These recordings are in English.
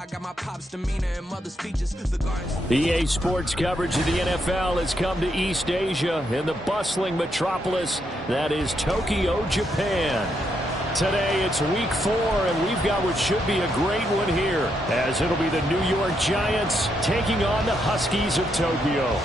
I got my pop's demeanor and mother speeches. The gardens. EA Sports coverage of the NFL has come to East Asia in the bustling metropolis that is Tokyo, Japan. Today it's week 4, and we've got what should be a great one here, as it'll be the New York Giants taking on the Huskies of Tokyo.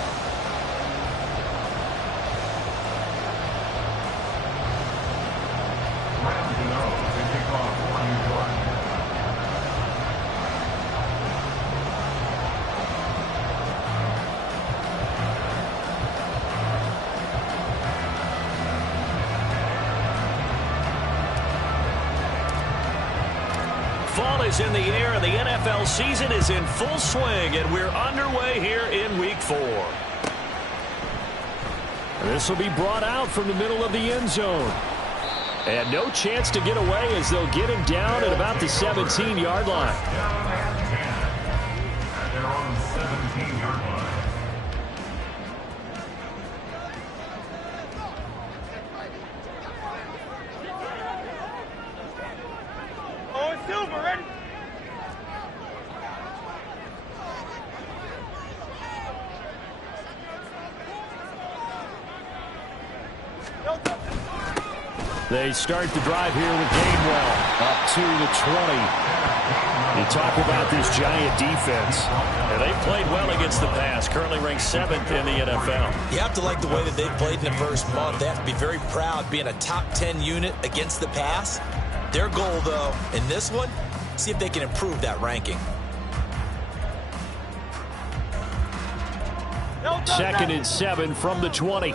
Fall is in the air, and the NFL season is in full swing, and we're underway here in Week 4. This will be brought out from the middle of the end zone. And no chance to get away as they'll get him down at about the 17-yard line. They're on the 17-yard line. Silver, ready? They start the drive here with Gainwell up to the 20. You talk about this Giant defense. Yeah, they've played well against the pass, currently ranked 7th in the NFL. You have to like the way that they've played in the first month. They have to be very proud being a top 10 unit against the pass. Their goal, though, in this one, see if they can improve that ranking. 2nd and 7 from the 20.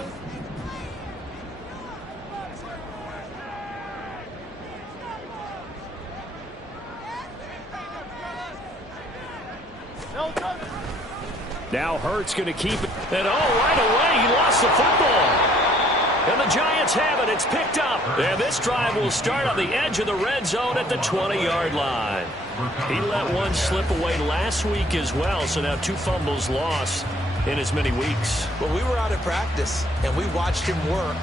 Now Hurts going to keep it. And right away, he lost the football. And the Giants have it. It's picked up. And this drive will start on the edge of the red zone at the 20-yard line. He let one slip away last week as well, so now 2 fumbles lost in as many weeks. Well, we were out at practice, and we watched him work.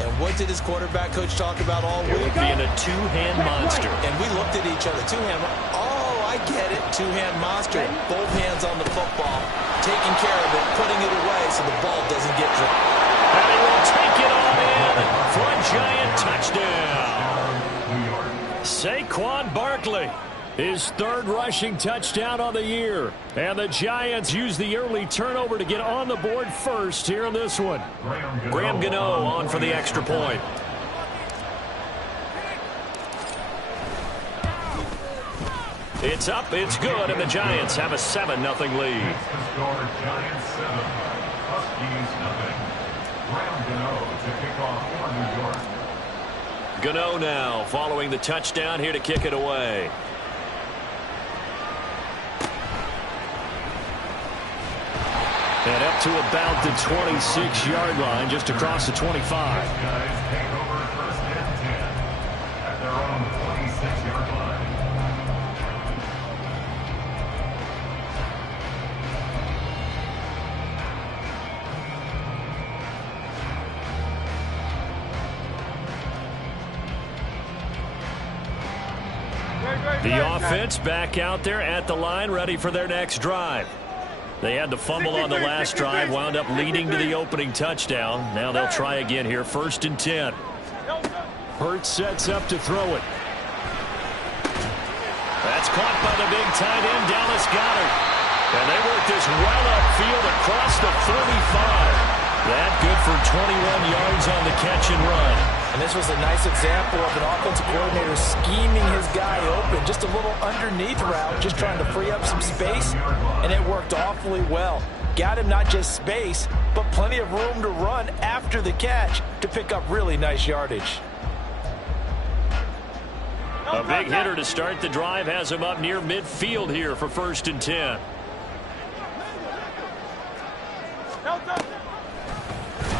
And what did his quarterback coach talk about all week? Being a two-hand monster. And we looked at each other. Two-hand. Oh, I get it. Two-hand monster. Both hands on the football, taking care of it, putting it away so the ball doesn't get dropped. And he will take it on in for a Giant touchdown. Saquon Barkley, his 3rd rushing touchdown on the year. And the Giants use the early turnover to get on the board first here in this one. Graham Gano on for the extra point. It's up, it's good, and the Giants have a 7-0 lead. Giants 7, Huskies nothing. Graham Gano to kick off for New York. Gano now following the touchdown here to kick it away. And up to about the 26-yard line, just across the 25. Guys take over 1st and 10 at their own 26-yard line. The offense back out there at the line, ready for their next drive. They had the fumble on the last drive, wound up leading to the opening touchdown. Now they'll try again here, 1st and 10. Hurts sets up to throw it. That's caught by the big tight end, Dallas Goedert. And they work this well upfield across the 35. That good for 21 yards on the catch and run. And this was a nice example of an offensive coordinator scheming his guy open. Just a little underneath route, just trying to free up some space, and it worked awfully well. Got him not just space, but plenty of room to run after the catch to pick up really nice yardage. A big hitter to start the drive has him up near midfield here for 1st and 10.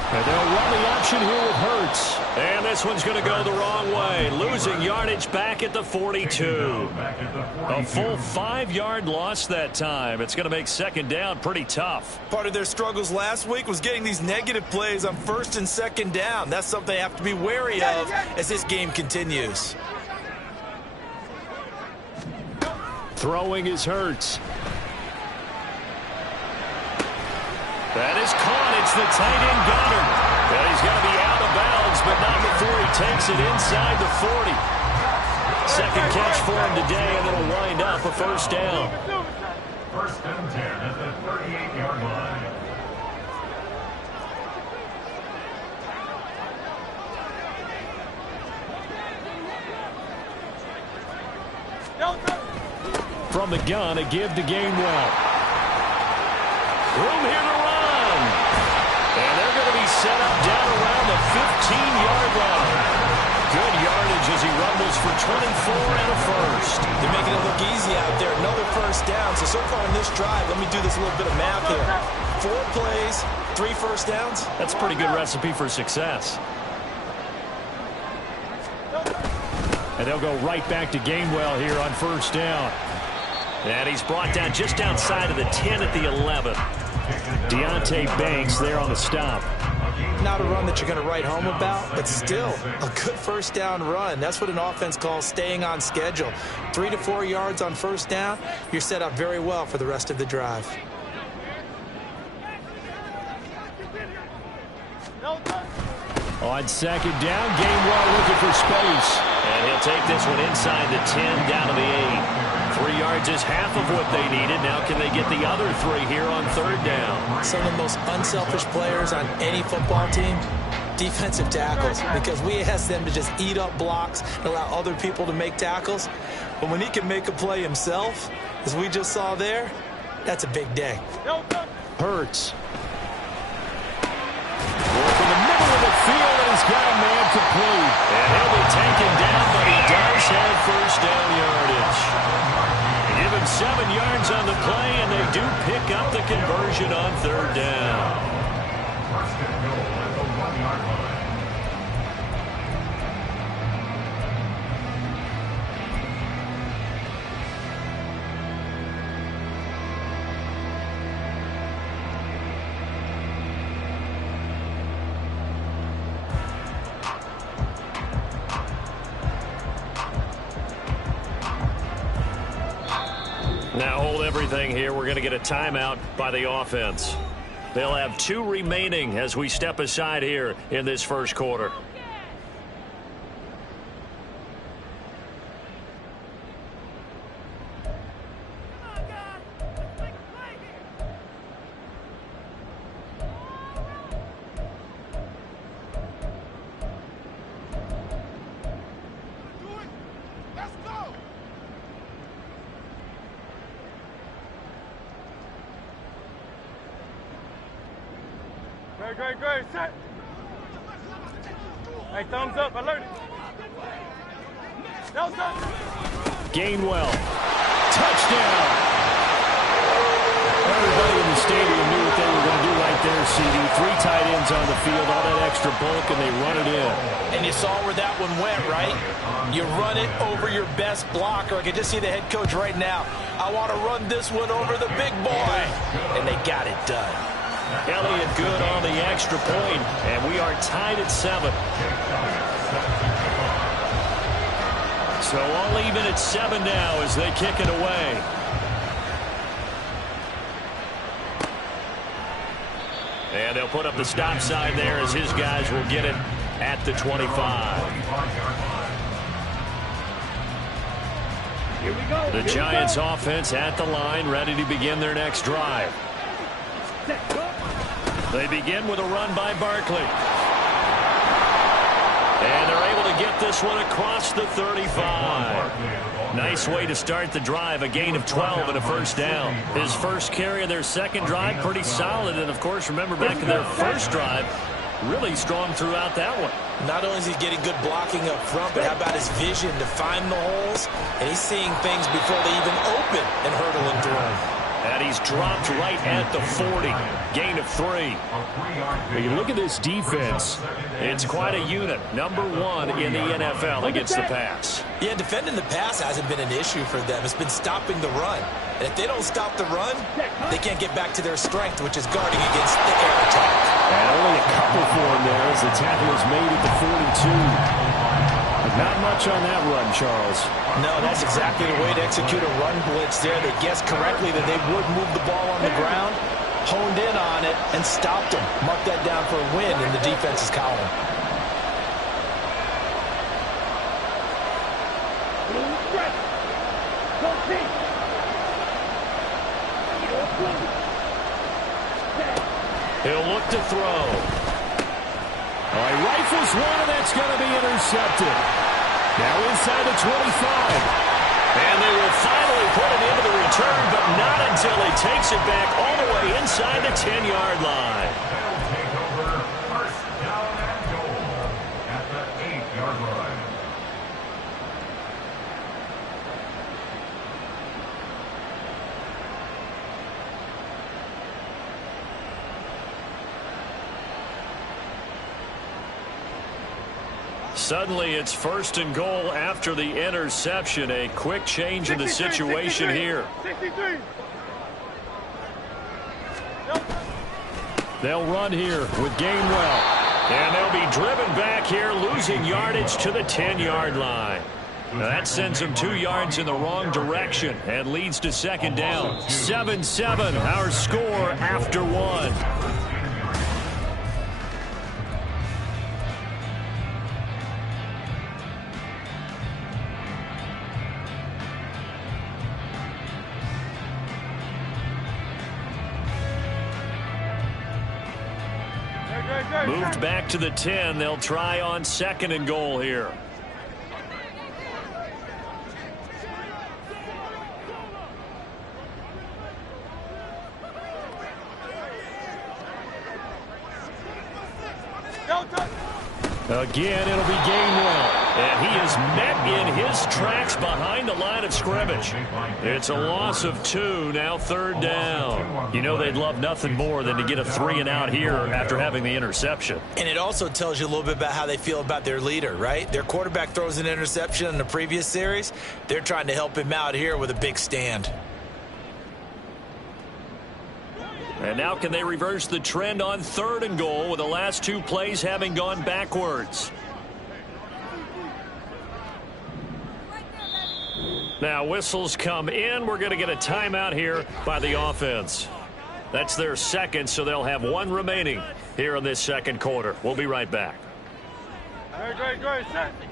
And they'll run the option here with Hurts. And this one's going to go the wrong way. Losing yardage back at the 42. A full 5-yard loss that time. It's going to make 2nd down pretty tough. Part of their struggles last week was getting these negative plays on 1st and 2nd down. That's something they have to be wary of as this game continues. Throwing is Hurts. That is caught. It's the tight end Goddard. And he's going to be out of bounds, but not before he takes it inside the 40. Second catch for him today, and it'll wind up a first down. First and 10 at the 38-yard line. From the gun, a give to Gainwell. Room here to run. And they're going to be set up down around the 15-yard line. Good yardage as he rumbles for 24 and a first. They're making it look easy out there. Another first down. So far in this drive, let me do this little bit of math here. 4 plays, 3 first downs. That's a pretty good recipe for success. And they'll go right back to Gainwell here on first down. And he's brought down just outside of the 10 at the 11. Deontay Banks there on the stop. Not a run that you're going to write home about, but still a good first down run. That's what an offense calls staying on schedule. 3 to 4 yards on first down, you're set up very well for the rest of the drive. On second down, Gainwell looking for space. And he'll take this one inside the 10 down to the 8. 3 yards is half of what they needed. Now can they get the other 3 here on third down? Some of the most unselfish players on any football team, defensive tackles, because we ask them to just eat up blocks and allow other people to make tackles. But when he can make a play himself, as we just saw there, that's a big day. Hurts. From the middle of the field, and he's got a man complete. And he'll be taken down, but he does have first down yardage. Give him 7 yards on the play, and they do pick up the conversion on third down. First and goal at the 1-yard line. Now hold everything here. We're going to get a timeout by the offense. They'll have 2 remaining as we step aside here in this first quarter. Great, set. Hey, thumbs up, alert it. Gainwell. Touchdown. Everybody in the stadium knew what they were going to do right there, CD. 3 tight ends on the field, all that extra bulk, and they run it in. And you saw where that one went, right? You run it over your best blocker. I can just see the head coach right now. I want to run this one over the big boy. And they got it done. Elliott good on the extra point, and we are tied at 7. So all even at 7 now as they kick it away. And they'll put up the stop sign there as his guys will get it at the 25. Here we go. The Giants offense at the line, ready to begin their next drive. They begin with a run by Barkley. And they're able to get this one across the 35. Nice way to start the drive, a gain of 12 and a first down. His first carry of their second drive, pretty solid. And, of course, remember back in their first drive, really strong throughout that one. Not only is he getting good blocking up front, but how about his vision to find the holes? And he's seeing things before they even open and hurdling through them. And he's dropped right at the 40. Gain of 3. When you look at this defense, it's quite a unit. Number 1 in the NFL against the pass. Yeah, defending the pass hasn't been an issue for them. It's been stopping the run. And if they don't stop the run, they can't get back to their strength, which is guarding against the air attack. And only a couple for him there as the tackle is made at the 42. A Not much on that run, Charles. No, that's exactly the way to execute a run blitz there. They guessed correctly that they would move the ball on the ground, honed in on it, and stopped them. Mark that down for a win in the defense's column. He'll look to throw. He rifles one, and that's going to be intercepted. Now inside the 25. And they will finally put it into the return, but not until he takes it back all the way inside the 10-yard line. They'll take over first down and goal at the 8-yard line. Suddenly it's first and goal after the interception. A quick change in the situation here. 63. They'll run here with Gainwell. And they'll be driven back here, losing yardage to the 10-yard line. Now that sends them 2 yards in the wrong direction and leads to second down. 7-7, our score after 1. Moved back to the 10. They'll try on second and goal here. Again, it'll be Gainwell. And he is met in his tracks behind the line of scrimmage. It's a loss of 2, now third down. You know they'd love nothing more than to get a 3-and-out here after having the interception. And it also tells you a little bit about how they feel about their leader, right? Their quarterback throws an interception in the previous series. They're trying to help him out here with a big stand. And now can they reverse the trend on third and goal with the last 2 plays having gone backwards? Now whistles come in. We're going to get a timeout here by the offense. That's their second, so they'll have 1 remaining here in this second quarter. We'll be right back.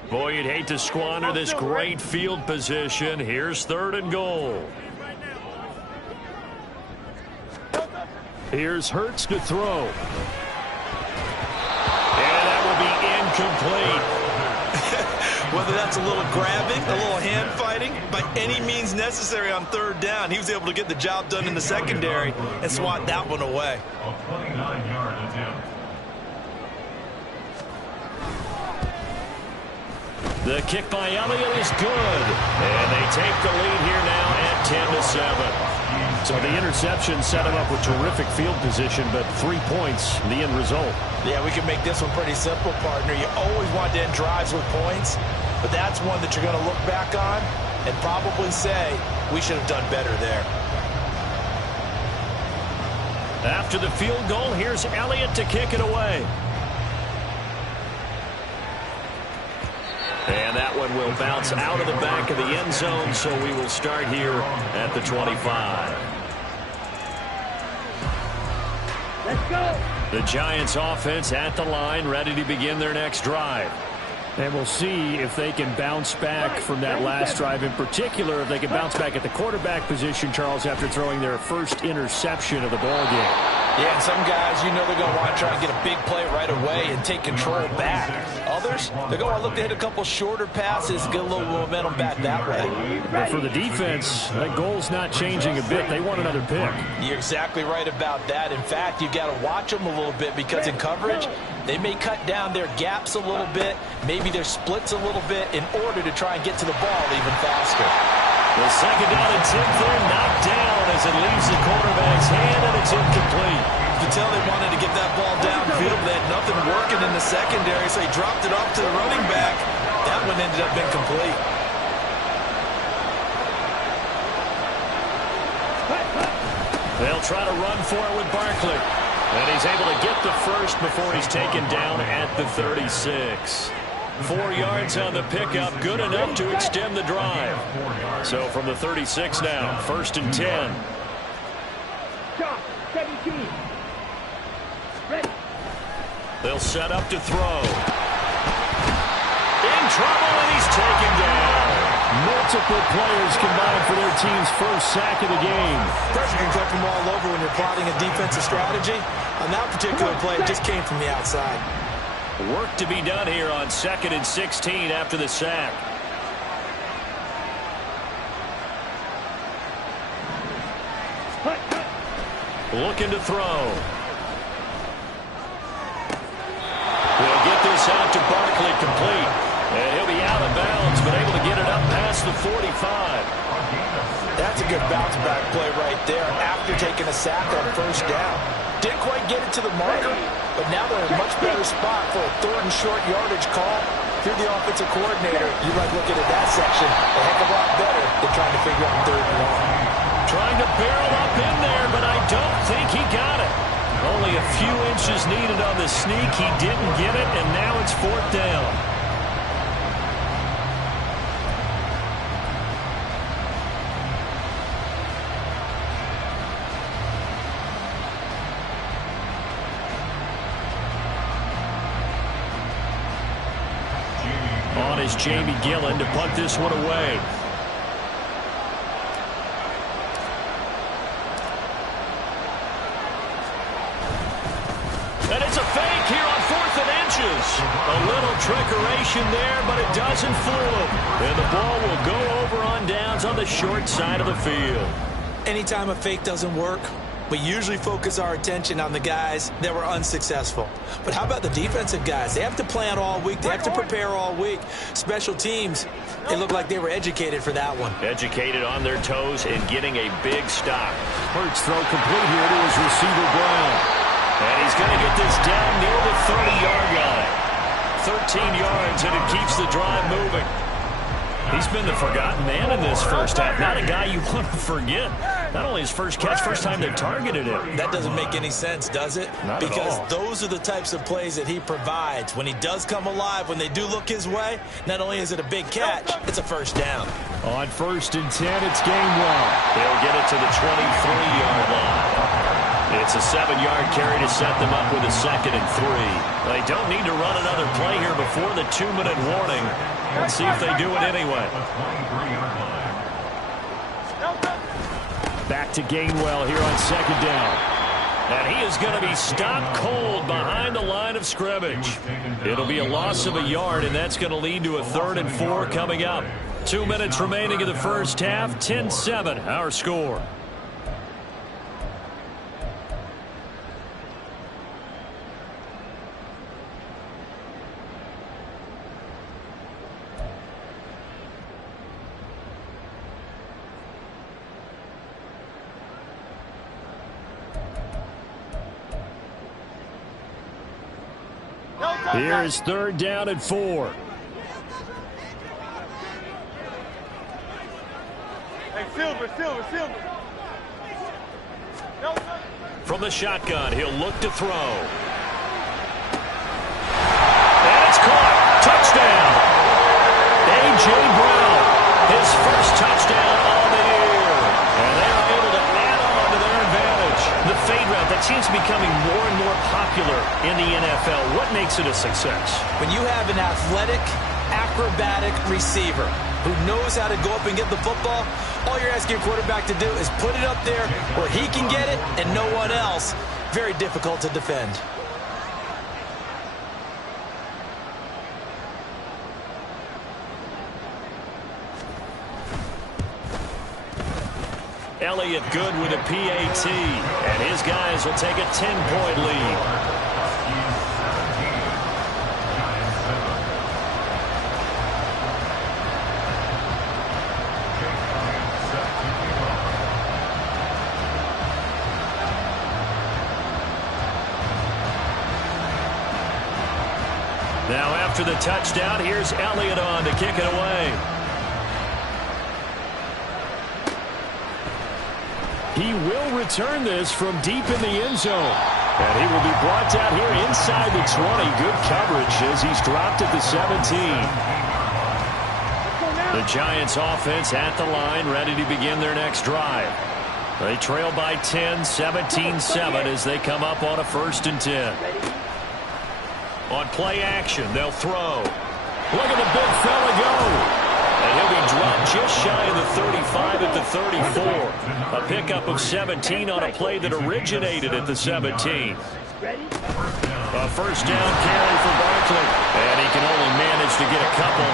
Boy, you'd hate to squander this great field position. Here's third and goal. Here's Hurts to throw. And that will be incomplete. Whether that's a little grabbing, a little hand fighting, by any means necessary on third down, he was able to get the job done in the secondary and swat that one away. A 29-yard attempt. The kick by Elliott is good. And they take the lead here now at 10-7. So the interception set him up with terrific field position, but 3 points, the end result. Yeah, we can make this one pretty simple, partner. You always want to end drives with points, but that's one that you're going to look back on and probably say, we should have done better there. After the field goal, here's Elliott to kick it away. And that one will bounce out of the back of the end zone, so we will start here at the 25. Let's go. The Giants offense at the line, ready to begin their next drive. And we'll see if they can bounce back from that last drive. In particular, if they can bounce back at the quarterback position, Charles, after throwing their first interception of the ball game. Yeah, and some guys, you know they're going to want to try and get a big play right away and take control back. Others, they're going to look to hit a couple shorter passes, get a little momentum back that way. But for the defense, that goal's not changing a bit. They want another pick. You're exactly right about that. In fact, you've got to watch them a little bit because in coverage, they may cut down their gaps a little bit, maybe their splits a little bit in order to try and get to the ball even faster. The second down and 10 there, knocked down as it leaves the quarterback's hand, and it's incomplete. You can tell they wanted to get that ball downfield. They had nothing working in the secondary, so he dropped it off to the running back. That one ended up incomplete. They'll try to run for it with Barkley. And he's able to get the first before he's taken down at the 36. 4 yards on the pickup, good enough to extend the drive. So from the 36 now, 1st and 10. 17. Ready. They'll set up to throw. In trouble, and he's taken down. Multiple players combined for their team's first sack of the game. Pressure can come from all over when you're plotting a defensive strategy. On that particular play, it just came from the outside. Work to be done here on 2nd and 16 after the sack. Looking to throw. We'll get this out to Barkley, complete. And he'll be out of bounds, but able to get it up past the 45. That's a good bounce-back play right there after taking a sack on 1st down. Didn't quite get it to the marker, but now they're in a much better spot for a 3rd and short yardage call. If you're the offensive coordinator, you like looking at that section a heck of a lot better than trying to figure out 3rd and 1. Trying to barrel up in there, but I don't think he got it. Only a few inches needed on the sneak. He didn't get it, and now it's 4th down. On is Jamie Gillen to punt this one away. And it's a fake here on 4th and inches. A little trickeration there, but it doesn't fool him. And the ball will go over on downs on the short side of the field. Anytime a fake doesn't work, we usually focus our attention on the guys that were unsuccessful. But how about the defensive guys? They have to plan all week. They have to prepare all week. Special teams, it looked like they were educated for that one. Educated on their toes and getting a big stop. Hurts throw complete here to his receiver, Brown. And he's going to get this down near the 30-yard line. 13 yards, and it keeps the drive moving. He's been the forgotten man in this first half. Not a guy you want to forget. Not only his first catch, first time they've targeted him. That doesn't make any sense, does it? Not because at all. Those are the types of plays that he provides. When he does come alive, when they do look his way, not only is it a big catch, it's a 1st down. On 1st and 10, it's Gainwell. They'll get it to the 23-yard line. It's a 7-yard carry to set them up with a 2nd and 3. They don't need to run another play here before the 2-minute warning. Let's see if they do it anyway. Back to Gainwell here on 2nd down. And he is going to be stopped cold behind the line of scrimmage. It'll be a loss of a yard, and that's going to lead to a 3rd and 4 coming up. 2 minutes remaining in the first half. 10-7, our score. Here's 3rd down and 4. Hey, Silver. No. From the shotgun, he'll look to throw. And it's caught. Touchdown. A.J. Brown, his first touchdown on the year. And they're able to add on to their advantage. The fade route, that seems to be becoming more and more popular in the NFL. What makes it a success? When you have an athletic, acrobatic receiver who knows how to go up and get the football, all you're asking your quarterback to do is put it up there where he can get it and no one else. Very difficult to defend. Elliott good with a PAT, and his guys will take a 10-point lead. Now after the touchdown, here's Elliott on to kick it away. He will return this from deep in the end zone. And he will be brought down here inside the 20. Good coverage as he's dropped at the 17. The Giants offense at the line, ready to begin their next drive. They trail by 10, 17-7 as they come up on a 1st and 10. On play action, they'll throw. Look at the big fella go. And he'll be dropped just shy of the 35 at the 34. A pickup of 17 on a play that originated at the 17. A 1st down carry for Barkley. And he can only manage to get a couple.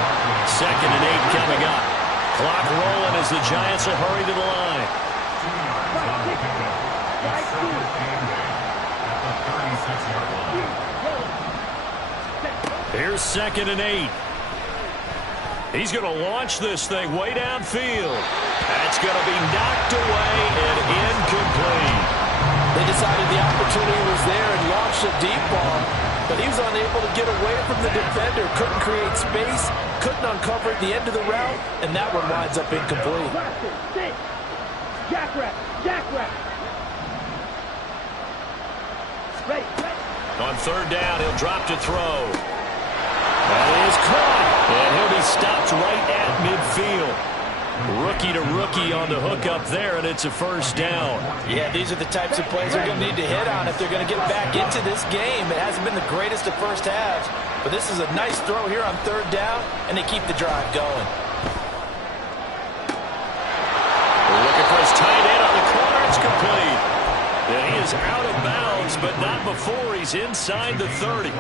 2nd and 8 coming up. Clock rolling as the Giants will hurry to the line. Here's 2nd and 8. He's going to launch this thing way downfield. That's going to be knocked away and incomplete. They decided the opportunity was there and launched a deep ball, but he was unable to get away from the defender. Couldn't create space, couldn't uncover at the end of the route, and that one winds up incomplete. On 3rd down, he'll drop to throw. That is caught, and he'll be stopped right at midfield. Rookie to rookie on the hook up there, and it's a 1st down. Yeah, these are the types of plays they're going to need to hit on if they're going to get back into this game. It hasn't been the greatest of first halves, but this is a nice throw here on 3rd down, and they keep the drive going. We're looking for his tight end on the corner. It's complete. And he is out of bounds, but not before he's inside the 30.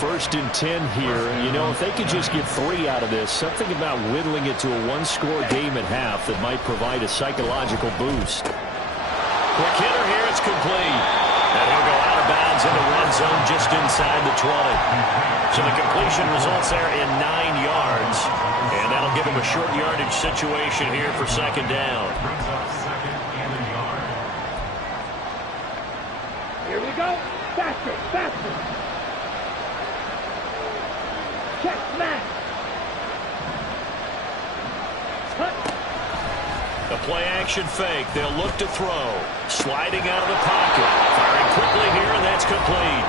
1st and 10 here. You know, if they could just get 3 out of this, something about whittling it to a 1-score game at half that might provide a psychological boost. Quick hitter here, it's complete. And he'll go out of bounds in the red zone just inside the 20. So the completion results there in 9 yards. And that'll give him a short yardage situation here for 2nd down. Here we go. Faster, faster. Check, smash. The play action fake. They'll look to throw. Sliding out of the pocket. Firing quickly here, and that's complete.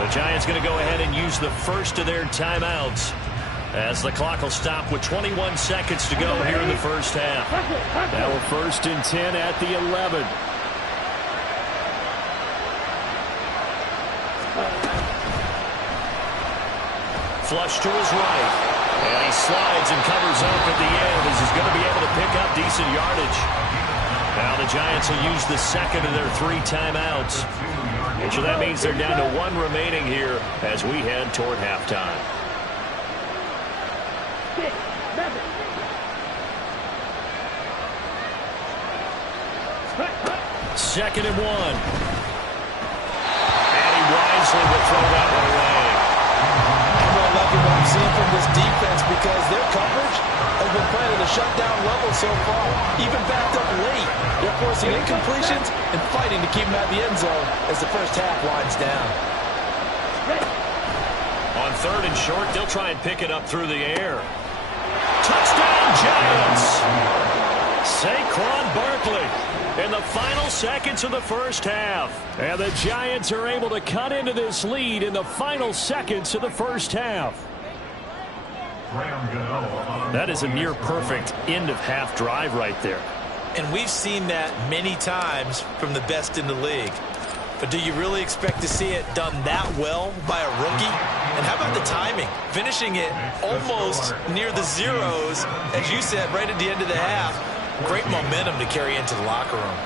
The Giants going to go ahead and use the first of their timeouts as the clock will stop with 21 seconds to go here in the 1st half. Now a 1st and 10 at the 11. Flush to his right. And he slides and covers up at the end as he's going to be able to pick up decent yardage. Now the Giants will use the 2nd of their 3 timeouts. And so that means they're down to 1 remaining here as we head toward halftime. 6, 7. 2nd and 1. And he wisely will throw that one away. I'm real lucky what I'm seeing from this defense because their coverage has been playing at a shutdown level so far. Even backed up late, they're forcing incompletions and fighting to keep them at the end zone as the 1st half winds down. On 3rd and short, they'll try and pick it up through the air. Touchdown, Giants! Saquon Barkley in the final seconds of the 1st half. And the Giants are able to cut into this lead in the final seconds of the 1st half. That is a near-perfect end-of-half drive right there. And we've seen that many times from the best in the league. But do you really expect to see it done that well by a rookie? And how about the timing? Finishing it almost near the zeros, as you said, right at the end of the half. Great momentum to carry into the locker room.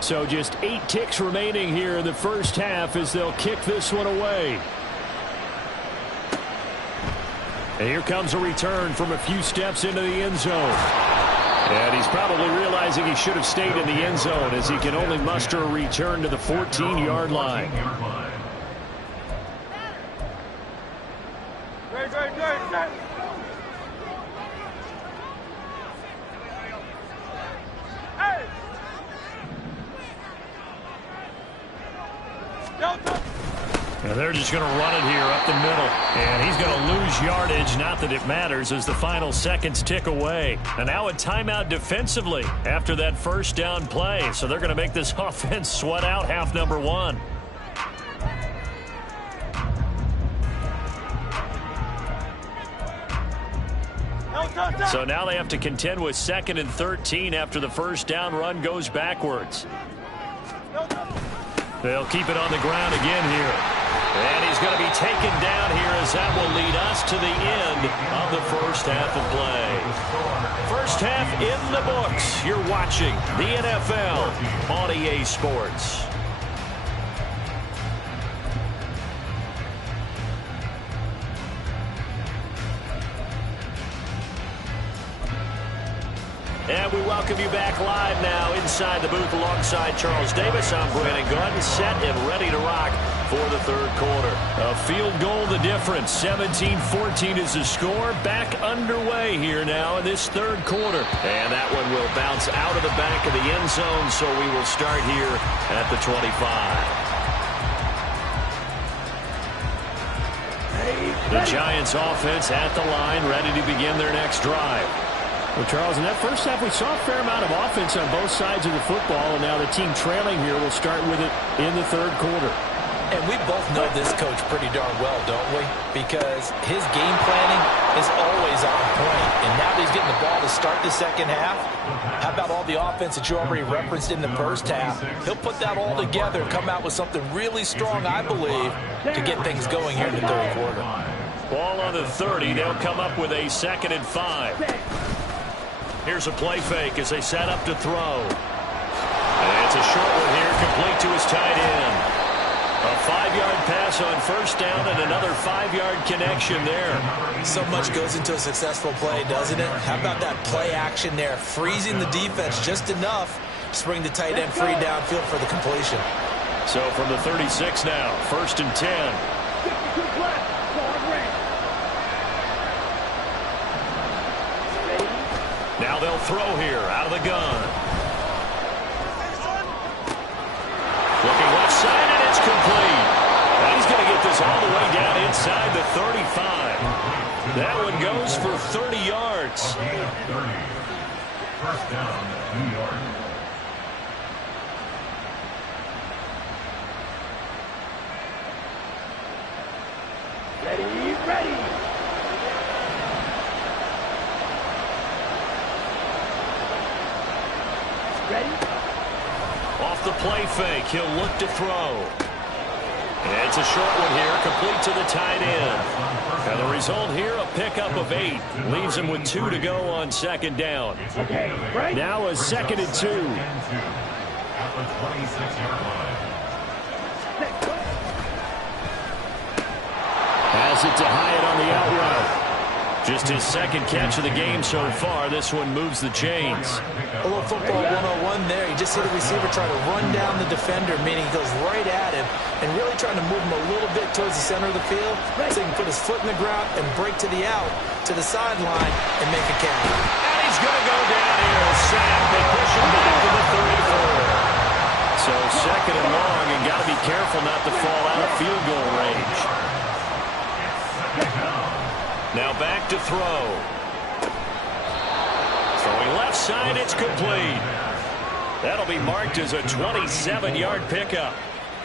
So just 8 ticks remaining here in the 1st half as they'll kick this one away. And here comes a return from a few steps into the end zone. And he's probably realizing he should have stayed in the end zone as he can only muster a return to the 14-yard line. And They're just going to run it here up the middle. And he's going to lose yardage. Not that it matters as the final seconds tick away. And now a timeout defensively after that first down play. So they're going to make this offense sweat out half number one. So now they have to contend with 2nd and 13 after the first down run goes backwards. They'll keep it on the ground again here. And he's going to be taken down here as that will lead us to the end of the first half of play. First half in the books. You're watching the NFL on EA Sports. And we welcome you back live now inside the booth alongside Charles Davis. I'm Brandon Gunn, set and ready to rock for the third quarter. A field goal the difference. 17-14 is the score. Back underway here now in this third quarter. And that one will bounce out of the back of the end zone, so we will start here at the 25. The Giants offense at the line, ready to begin their next drive. Well, Charles, in that first half, we saw a fair amount of offense on both sides of the football, and now the team trailing here will start with it in the third quarter. And we both know this coach pretty darn well, don't we? Because his game planning is always on point. And now that he's getting the ball to start the second half, how about all the offense that you already referenced in the first half? He'll put that all together and come out with something really strong, I believe, to get things going here in the third quarter. Ball on the 30. They'll come up with a 2nd and 5. Here's a play fake as they set up to throw. And it's a short one here, complete to his tight end. A 5-yard pass on first down and another 5-yard connection there. So much goes into a successful play, doesn't it? How about that play action there, freezing the defense just enough to bring the tight end free downfield for the completion. So from the 36 now, 1st and 10. Now they'll throw here out of the gun. Looking left side, and it's complete. And he's going to get this all the way down inside the 35. That one goes for 30 yards. First down, New York. Ready. Off the play fake, he'll look to throw. And it's a short one here, complete to the tight end. And the result here, a pickup of 8. Leaves him with 2 to go on 2nd down. Now a 2nd and 2. At the 26-yard line. Has it to Hyatt on the out route. Just his 2nd catch of the game so far. This one moves the chains. A little football 101 there. You just see the receiver try to run down the defender, meaning he goes right at him and really trying to move him a little bit towards the center of the field so he can put his foot in the ground and break to the out, to the sideline, and make a catch. And he's going to go down here. Sack. They push him back to the 34. So 2nd and long, and got to be careful not to fall out of field goal range. Now back to throw. Throwing left side, it's complete. That'll be marked as a 27-yard pickup.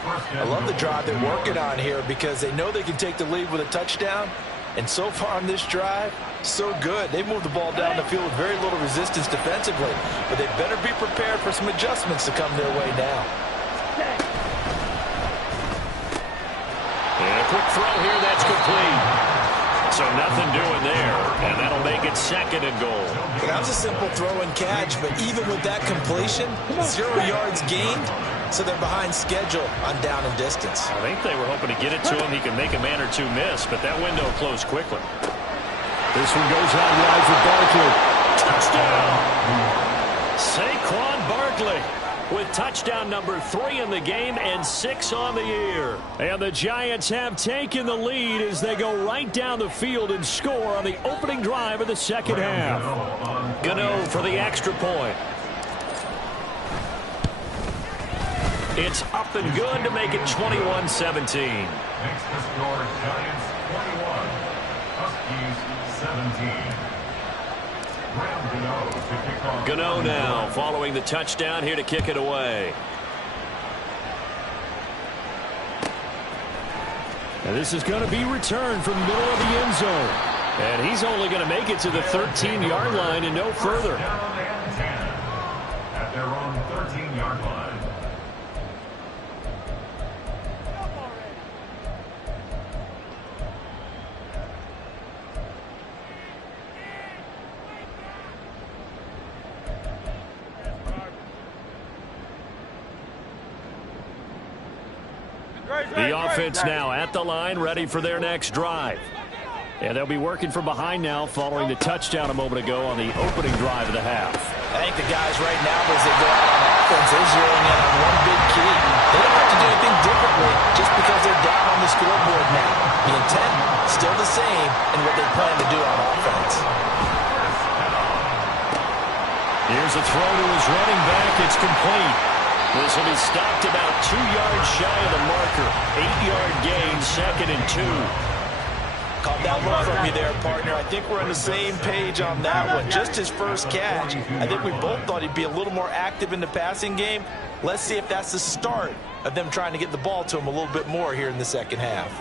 I love the drive they're working on here because they know they can take the lead with a touchdown. And so far on this drive, so good. They moved the ball down the field with very little resistance defensively. But they better be prepared for some adjustments to come their way now. And a quick throw here, that's complete. So nothing doing there, and that'll make it 2nd and goal. That was a simple throw and catch, but even with that completion, 0 yards gained, so they're behind schedule on down and distance. I think they were hoping to get it to him. He can make a man or 2 miss, but that window closed quickly. This one goes out wide for Barkley. Touchdown! Saquon Barkley with touchdown number 3 in the game and 6 on the year. And the Giants have taken the lead as they go right down the field and score on the opening drive of the second half. Gano for the extra point. It's up and good to make it 21-17. Makes the score Giants 21, Huskies 17. Gano now following the touchdown here to kick it away. And this is going to be returned from the middle of the end zone. And he's only going to make it to the 13-yard line and no further. At their own 13-yard line. The offense now at the line, ready for their next drive. And they'll be working from behind now following the touchdown a moment ago on the opening drive of the half. I think the guys right now, as they go out on offense, they're zeroing in on one big key. They don't have to do anything differently just because they're down on the scoreboard now. The intent still the same in what they plan to do on offense. Here's a throw to his running back. It's complete. This will be stopped about 2 yards shy of the marker. 8-yard gain, 2nd and 2. Caught that look from you there, partner. I think we're on the same page on that one. Just his first catch. I think we both thought he'd be a little more active in the passing game. Let's see if that's the start of them trying to get the ball to him a little bit more here in the second half.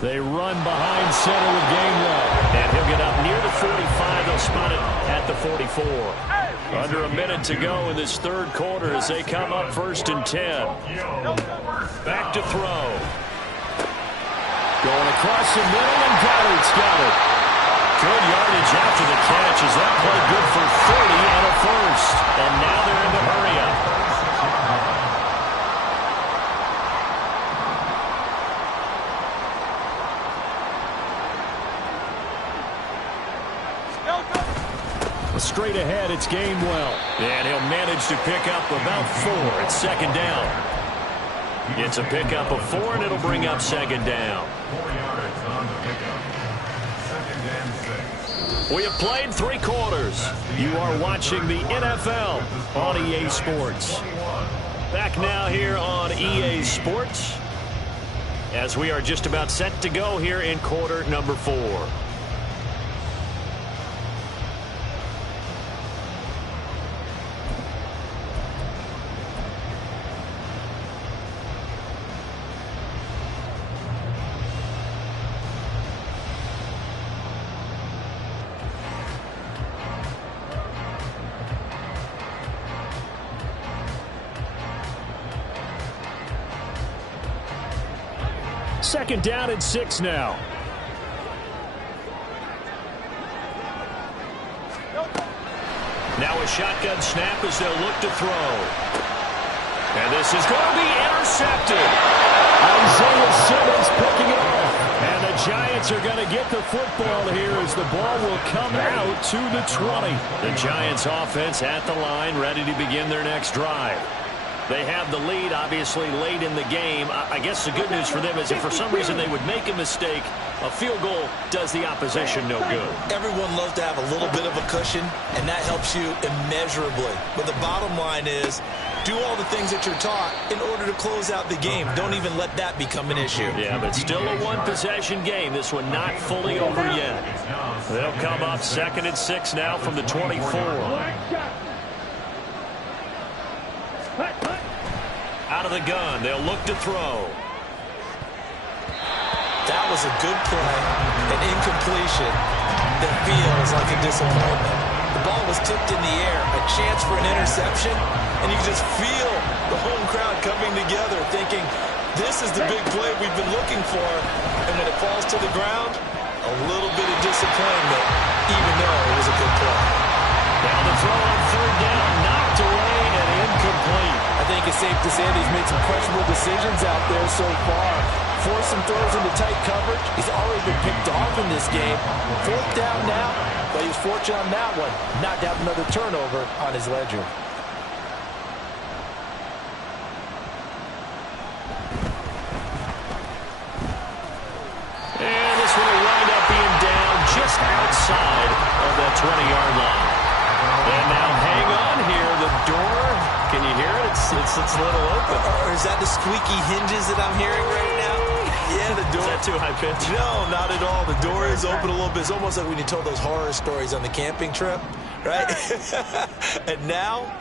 They run behind center with Gainwell. And he'll get up near the 45. They'll spot it at the 44. Under a minute to go in this third quarter as they come up 1st and 10. Back to throw. Going across the middle, and Goddard's got it. Good yardage after the catch. Is that play good for 30 and a first? And now they're in the hurry-up. Straight ahead, it's Gainwell. And he'll manage to pick up about 4. It's 2nd down. It's a pickup of 4, and it'll bring up 2nd down. 4 yards on the pickup. 2nd and 6. We have played 3 quarters. You are watching the NFL on EA Sports. Back now here on EA Sports as we are just about set to go here in quarter number 4. Second down and 6 now. Now a shotgun snap as they'll look to throw. And this is going to be intercepted. Isaiah Simmons picking it off. And the Giants are going to get the football here as the ball will come out to the 20. The Giants offense at the line, ready to begin their next drive. They have the lead, obviously, late in the game. I guess the good news for them is if for some reason they would make a mistake, a field goal does the opposition no good. Everyone loves to have a little bit of a cushion, and that helps you immeasurably. But the bottom line is, do all the things that you're taught in order to close out the game. Don't even let that become an issue. Yeah, but still a one-possession game. This one not fully over yet. They'll come up 2nd and 6 now from the 24. Out of the gun, they'll look to throw. That was a good play, an incompletion that feels like a disappointment. The ball was tipped in the air, a chance for an interception, and you can just feel the home crowd coming together thinking, this is the big play we've been looking for. And when it falls to the ground, a little bit of disappointment, even though it was a good play. Down the throw on 3rd down, knocked away and incomplete. I think it's safe to say that he's made some questionable decisions out there so far. Forced some throws into tight coverage. He's already been picked off in this game. 4th down now, but he's fortunate on that one. Not to have another turnover on his ledger. And this one will wind up being down just outside of that 20-yard line. And now hang on here. The door, can you hear a little open. Or is that the squeaky hinges that I'm hearing right now? Yeah, the door. Is that too high pitch? No, not at all. The door is open a little bit. It's almost like when you told those horror stories on the camping trip, right? And now,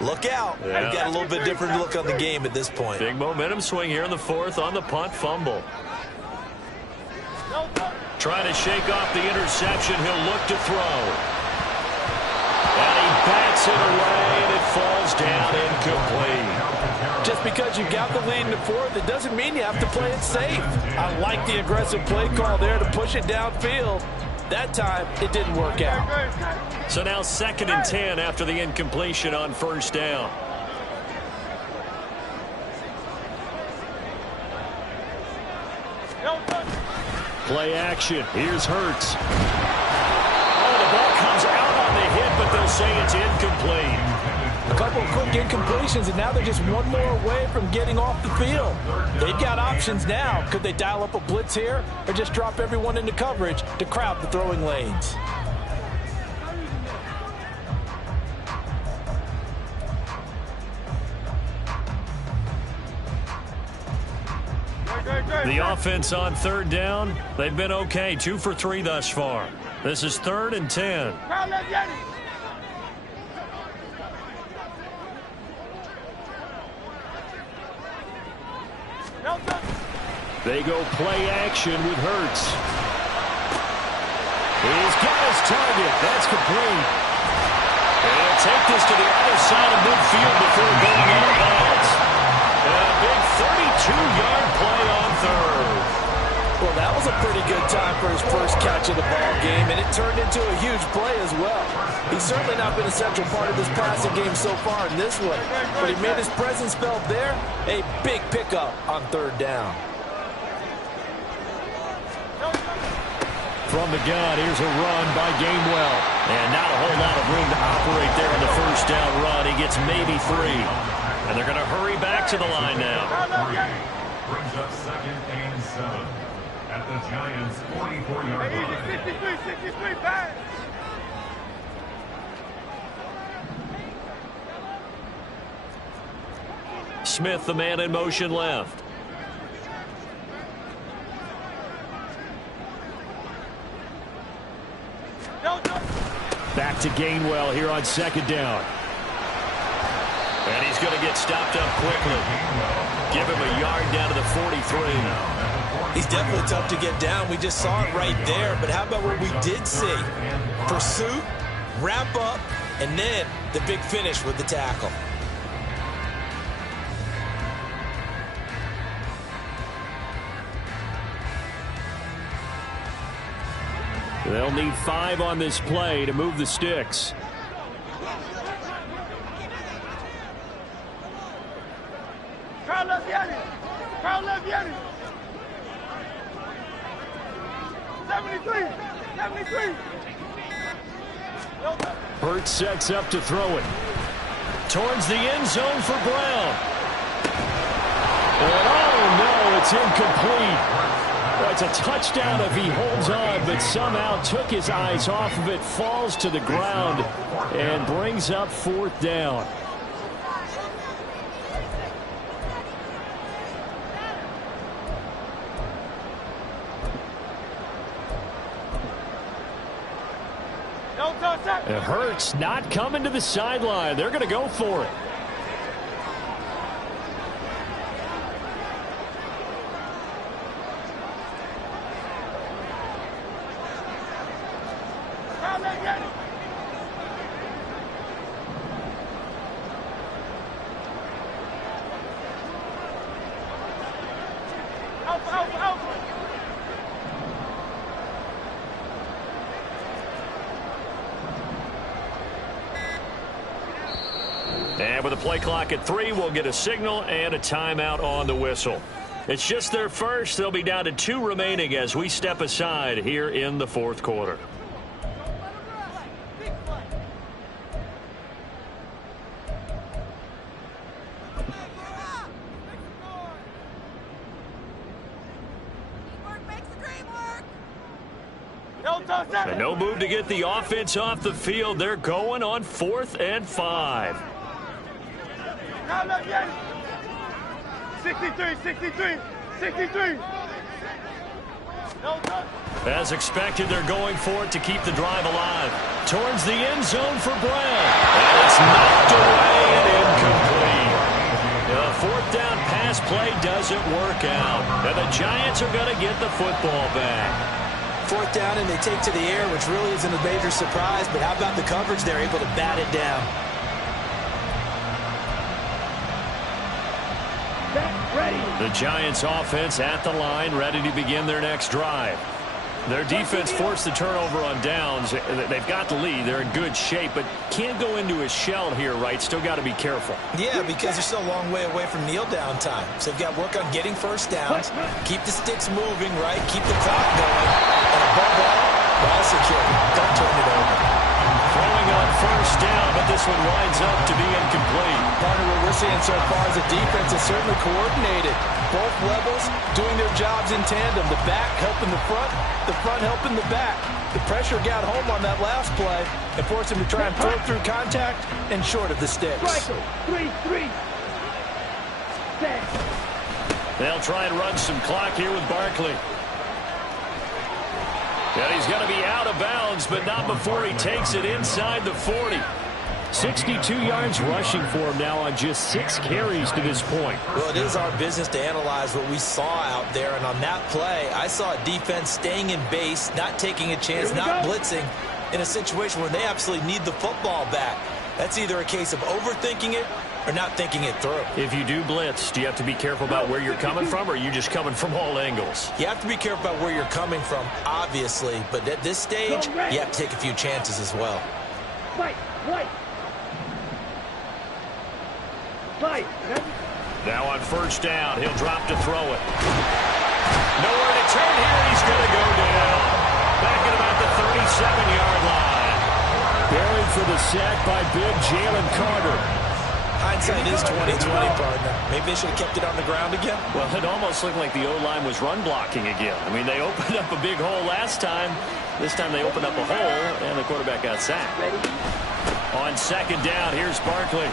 look out. Yeah. We've got a little bit different look on the game at this point. Big momentum swing here in the fourth on the punt fumble. Trying to shake off the interception. He'll look to throw. And he bats it away, and it falls down incomplete. Just because you got the lead in the fourth, it doesn't mean you have to play it safe. I like the aggressive play call there to push it downfield. That time, it didn't work out. So now 2nd and 10 after the incompletion on first down. Play action. Here's Hurts. Oh, the ball comes out on the hit, but they'll say it's incomplete. A couple of quick incompletions, and now they're just one more away from getting off the field. They've got options now. Could they dial up a blitz here or just drop everyone into coverage to crowd the throwing lanes? The offense on 3rd down, they've been okay. 2 for 3 thus far. This is 3rd and 10. They go play action with Hurts. He's got his target. That's complete. And he'll take this to the other side of midfield before going out of bounds. A big 32-yard play on 3rd. Well, that was a pretty good time for his first catch of the ball game, and it turned into a huge play as well. He's certainly not been a central part of this passing game so far in this one, but he made his presence felt there. A big pickup on 3rd down. From the gun, here's a run by Gainwell. And not a whole lot of room to operate there on the first down run. He gets maybe 3. And they're going to hurry back to the line now. Brings up 2nd and 7 at the Giants' 44-yard line. 63, pass. Smith, the man in motion left. Back to Gainwell here on 2nd down. And he's going to get stopped up quickly. Give him a yard down to the 43. He's definitely tough to get down. We just saw it right there. But how about what we did see? Pursuit, wrap up, and then the big finish with the tackle. They'll need 5 on this play to move the sticks. Carl Leviani. 73. Hurts sets up to throw it. Towards the end zone for Brown. And oh no, it's incomplete. Well, it's a touchdown if he holds on, but somehow took his eyes off of it, falls to the ground, and brings up 4th down. It hurts not coming to the sideline. They're going to go for it. And with the play clock at 3, we'll get a signal and a timeout on the whistle. It's just their first. They'll be down to 2 remaining as we step aside here in the 4th quarter. And no move to get the offense off the field. They're going on 4th and 5. 63, 63, 63. No touch. As expected, they're going for it to keep the drive alive. Towards the end zone for Brown. And it's knocked away and incomplete. The fourth down pass play doesn't work out. And the Giants are going to get the football back. Fourth down and they take to the air, which really isn't a major surprise. But how about the coverage? They're able to bat it down. The Giants offense at the line, ready to begin their next drive. Their defense forced the turnover on downs. They've got the lead. They're in good shape, but can't go into a shell here, right? Still got to be careful. Yeah, because they're still a long way away from kneel down time. So they've got to work on getting first downs, keep the sticks moving, right? Keep the clock going. And above all, ball security. Don't turn it over. Throwing on first down, but this one winds up to be incomplete. Partner, what we're seeing so far is the defense is certainly coordinated. Both levels doing their jobs in tandem. The back helping the front helping the back. The pressure got home on that last play and forced him to try and throw through contact and short of the sticks. 3-3. They'll try and run some clock here with Barkley. And he's going to be out of bounds, but not before he takes it inside the 40. 62 yards rushing for him now on just 6 carries to this point. Well, it is our business to analyze what we saw out there, and on that play, I saw a defense staying in base, not taking a chance, not blitzing in a situation where they absolutely need the football back. That's either a case of overthinking it or not thinking it through. If you do blitz, do you have to be careful about where you're coming from, or are you just coming from all angles? You have to be careful about where you're coming from, obviously, but at this stage, you have to take a few chances as well. Now on first down, he'll drop to throw it. Nowhere to turn here, he's going to go down. Back at about the 37-yard line. Buried for the sack by big Jalen Carter. Hindsight is 20/20, partner. Maybe they should have kept it on the ground again. Well, it almost looked like the O-line was run blocking again. I mean, they opened up a big hole last time. This time they opened up a hole, and the quarterback got sacked. On second down, here's Barkley.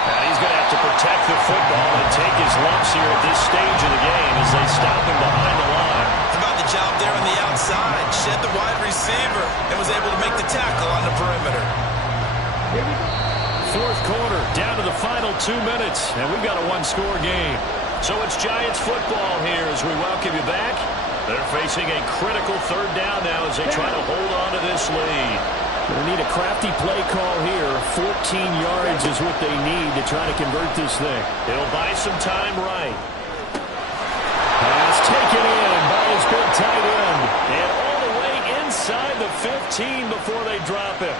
And he's going to have to protect the football and take his lumps here at this stage of the game as they stop him behind the line. How about the job there on the outside? Shed the wide receiver and was able to make the tackle on the perimeter. Fourth quarter, down to the final 2 minutes, and we've got a one-score game. So it's Giants football here as we welcome you back. They're facing a critical third down now as they try to hold on to this lead. They need a crafty play call here. 14 yards is what they need to try to convert this thing. They'll buy some time right. Pass taken in by his big tight end. And all the way inside the 15 before they drop him.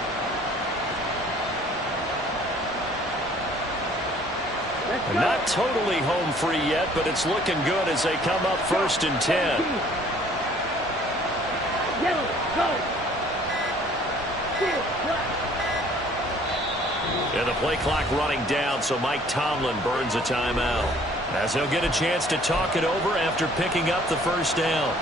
Not totally home free yet, but it's looking good as they come up first and 10. And the play clock running down, so Mike Tomlin burns a timeout, as he'll get a chance to talk it over after picking up the first down.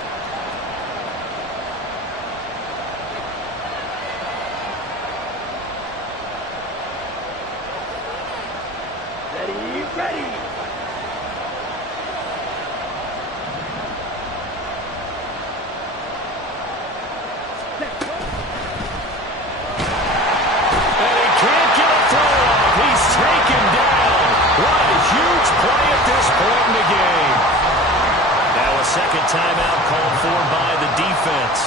Ready. Second timeout called for by the defense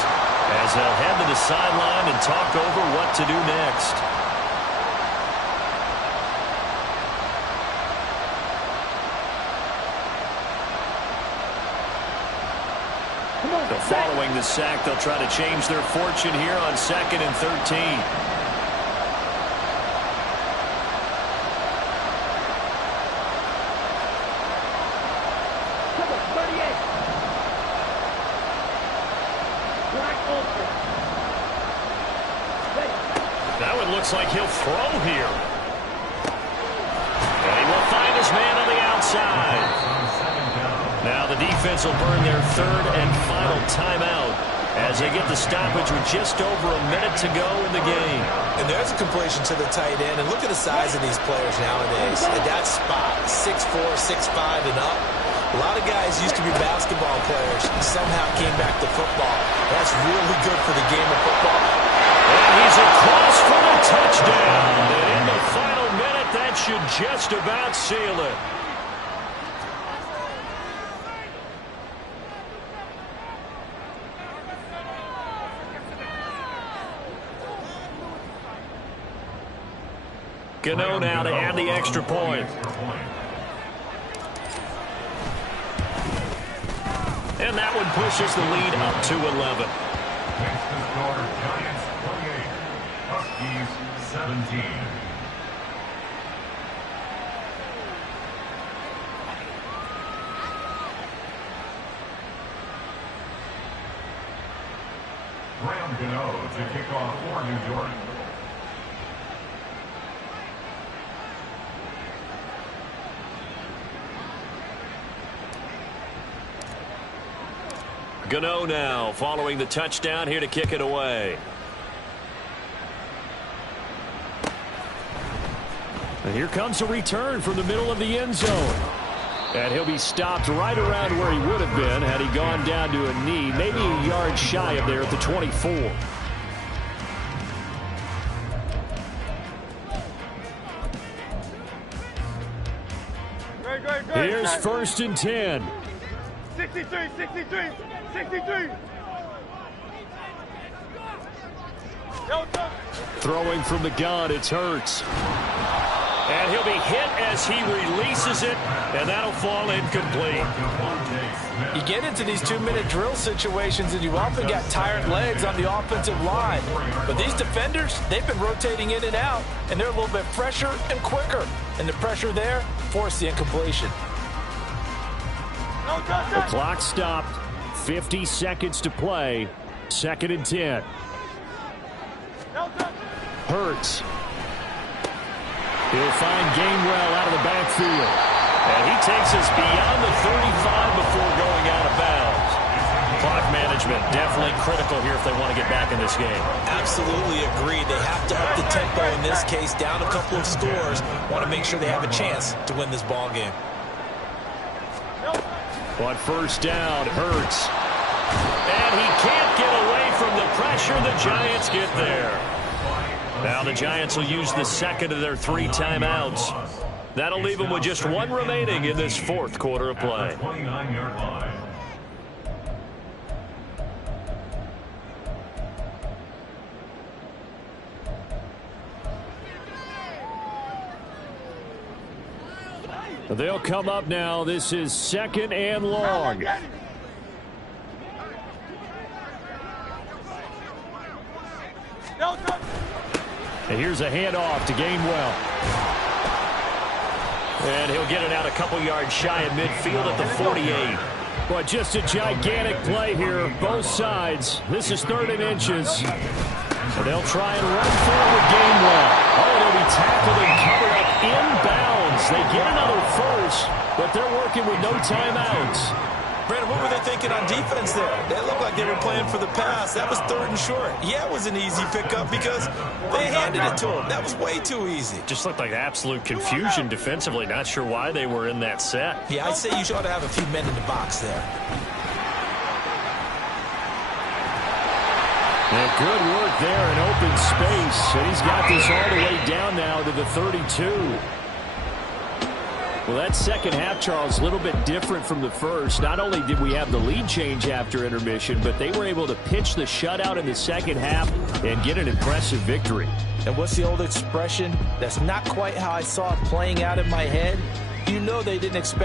as they'll head to the sideline and talk over what to do next. So following the sack, they'll try to change their fortune here on 2nd and 13. That one looks like he'll throw here. And he will find his man on the outside. Now the defense will burn their third and final timeout as they get the stoppage with just over a minute to go in the game. And there's a completion to the tight end. And look at the size of these players nowadays. At that spot, 6'4", 6'5", and up. A lot of guys used to be basketball players and somehow came back to football. That's really good for the game of football. And he's across for the touchdown. And in the final minute, that should just about seal it. Gano now to add the extra point. And that one pushes the lead up to 11. Next to score, Giants 28, Huskies 17. Graham Gano to kick off for New York. Gano now following the touchdown here to kick it away. And here comes a return from the middle of the end zone. And he'll be stopped right around where he would have been had he gone down to a knee, maybe a yard shy of there at the 24. Here's 1st and 10. 63, 63, 63. Throwing from the gun, it's Hurts. And he'll be hit as he releases it, and that'll fall incomplete. You get into these 2-minute drill situations, and you often got tired legs on the offensive line. But these defenders, they've been rotating in and out, and they're a little bit fresher and quicker. And the pressure there forced the incompletion. The clock stopped. 50 seconds to play. 2nd and 10. Hurts. He'll find Gainwell out of the backfield. And he takes us beyond the 35 before going out of bounds. Clock management definitely critical here if they want to get back in this game. Absolutely agreed. They have to up the tempo in this case, down a couple of scores. Want to make sure they have a chance to win this ball game. On 1st down, Hurts. And he can't get away from the pressure. The Giants get there. Now the Giants will use the second of their 3 timeouts. That'll leave them with just 1 remaining in this 4th quarter of play. 29-yard line. They'll come up now. This is 2nd and long. And here's a handoff to Gainwell. And he'll get it out a couple yards shy of midfield at the 48. But just a gigantic play here, both sides. This is 3rd and inches. So they'll try and run forward Gainwell. Oh, they'll be tackled and covered up inbounds. They get another first, but they're working with no timeouts. Brandon, what were they thinking on defense there? They looked like they were playing for the pass. That was 3rd and short. Yeah, it was an easy pickup because they handed it to him. That was way too easy. Just looked like absolute confusion defensively. Not sure why they were in that set. Yeah, I'd say you ought to have a few men in the box there. And good work there in open space. And he's got this all the way down now to the 32. Well, that second half, Charles, a little bit different from the first. Not only did we have the lead change after intermission, but they were able to pitch the shutout in the second half and get an impressive victory. And what's the old expression? That's not quite how I saw it playing out in my head. You know they didn't expect